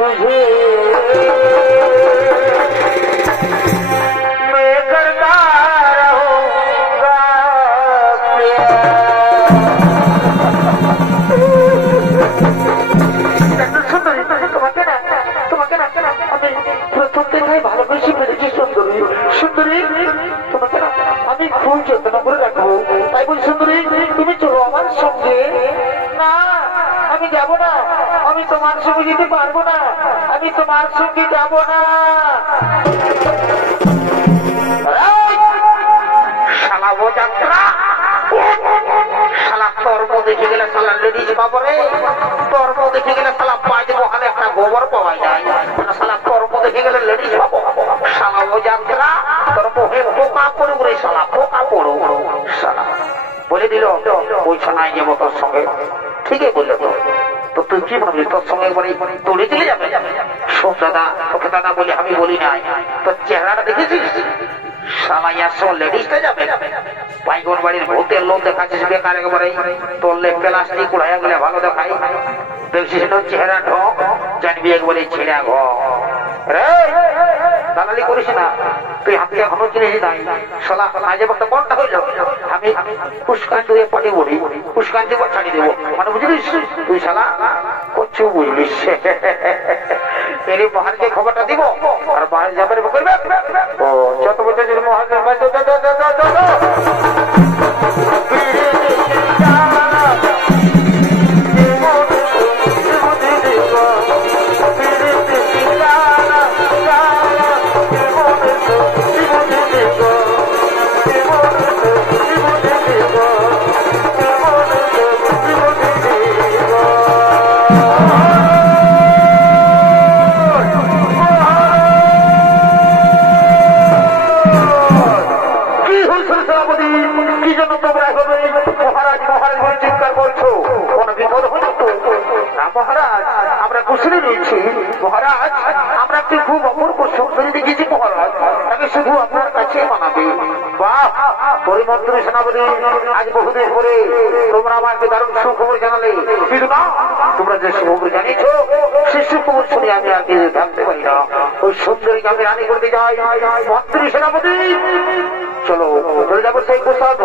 तुझे যাব না, আমি তোমার সঙ্গে যেতে পারবো না, আমি তোমার সঙ্গে যাব না। শালা ও যাত্রা, শালা তর্ক দেখে গেলে শালা লেডিস পাবো রে, তর্ক দেখে গেলে শালা পাঁচ মহালে একটা গোবর পাওয়া যায়, শালা তর্ক দেখে গেলে লেডিস পাবো। শালা ও যাত্রা, তোর মুখে পোকা পড়ে উড়ে, শালা পোকা পড়ো শালা। বলে দিল ওই ছানায় যাবো তোর সঙ্গে, ঠিকই বললো তো। তো তুই কি ভাবলি তোর সঙ্গে তোলে চলে যাবে? শোন দাদা, তোকে দাদা বলি আমি বলি নাই, তোর চেহারাটা দেখেছিস? শালা ইয়ার সঙ্গে লেডিসটা যাবে, পাইগন বাড়ির ভূতের লোক দেখাচ্ছিস বেকার একেবারে। তোর লেগ প্লাস্টিক উড়াইয়া গেলে ভালো দেখাই, দেখছিস চেহারা ঢোক, জানবি একবারে ছেড়া ঘর। দালালি করিস না, তুই হাতে এখনো চিনিস নাই। শালা মাঝে বক্তা কোনটা হইল, আমি পুষ্কান দিয়ে পানি বলি, পুষ্কান দিয়ে ছাড়ি দেবো, মানে বুঝলিস? তুই শালা করছু বুঝলিস। এর মহানকে খবরটা দিব আর বাহার যাবার করবে। ও যত বছর মহান মহারাজ, আমরা একটি খুব অপূর্ব সুন্দরী দেখেছি মহারাজ, তাকে শুধু আপনার কাছে মানাবে। বাহ পরিমন্ত্রী সেনাপতি, আজ বহুদিন পরে তোমরা আমাকে দারুণ সুখবর জানালে, কিন্তু না তোমরা যে সুখবর জানিয়েছ সে সুখবর শুনে আমি আগে থাকতে পারি না। ওই সুন্দরীকে আমি রানী করতে যাই। মন্ত্রী সেনাপতি চলো চলে যাবো সেই প্রসাদ